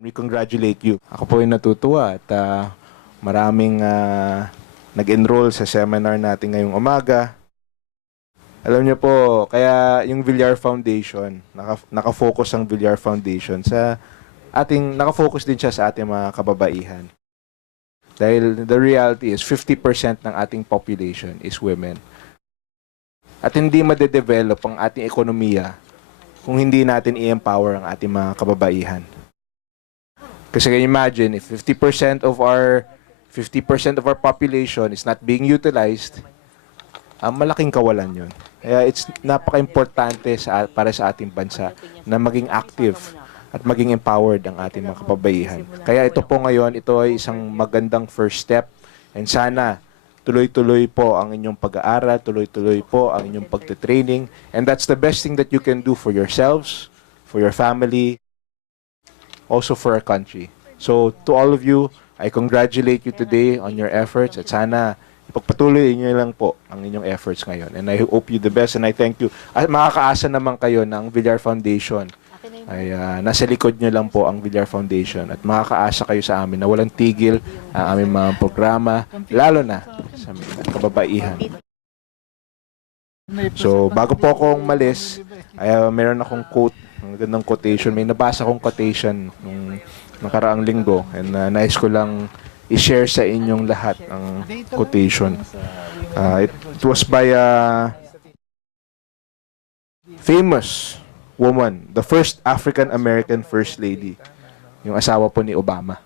We congratulate you. Ako po ay natutuwa at maraming nag-enroll sa seminar natin ngayong umaga. Alam niyo po, kaya yung Villar Foundation, nakafocus ang Villar Foundation sa nakafocus din siya sa ating mga kababaihan. Dahil the reality is 50% ng ating population is women. At hindi madedevelop ang ating ekonomiya kung hindi natin i-empower ang ating mga kababaihan. Kasi can you imagine, if 50% of our population is not being utilized, malaking kawalan yun. Kaya it's napaka-importante para sa ating bansa na maging active at maging empowered ang ating mga kababaihan. Kaya ito po ngayon, ito ay isang magandang first step. And sana, tuloy-tuloy po ang inyong pag-aaral, tuloy-tuloy po ang inyong pagte-training. And that's the best thing that you can do for yourselves, for your family, also for our country. So, to all of you, I congratulate you today on your efforts at sana ipagpatuloy niyo lang po ang inyong efforts ngayon. And I hope you the best and I thank you. At makakaasa naman kayo ng Villar Foundation ay nasa likod niyo lang po ang Villar Foundation at makakaasa kayo sa amin na walang tigil ang aming mga programa, lalo na sa mga kababaihan. So, bago po akong malis, meron akong quote, ang gandang quotation. May nabasa akong quotation nung nakaraang linggo and nais ko lang i-share sa inyong lahat ang quotation. It was by a famous woman, the first African-American First Lady, yung asawa po ni Obama,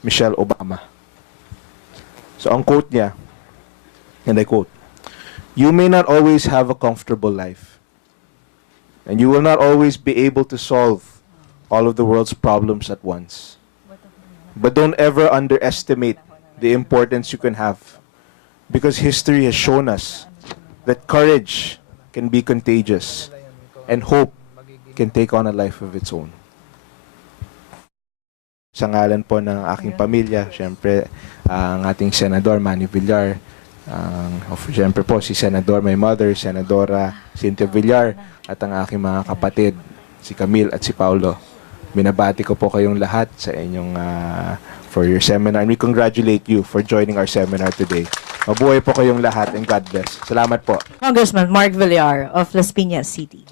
Michelle Obama. So, ang quote niya, and I quote, "You may not always have a comfortable life, and you will not always be able to solve all of the world's problems at once. But don't ever underestimate the importance you can have, because history has shown us that courage can be contagious and hope can take on a life of its own." Sa ngalan po ng aking pamilya, syempre, ang ating Senador Manny Villar, syempre po si Senador, my mother, Senadora Cynthia Villar, at ang aking mga kapatid, si Camille at si Paulo. Binabati ko po kayong lahat sa inyong for your seminar. And we congratulate you for joining our seminar today. Mabuhay po kayong lahat and God bless. Salamat po. Congressman Mark Villar of Las Piñas City.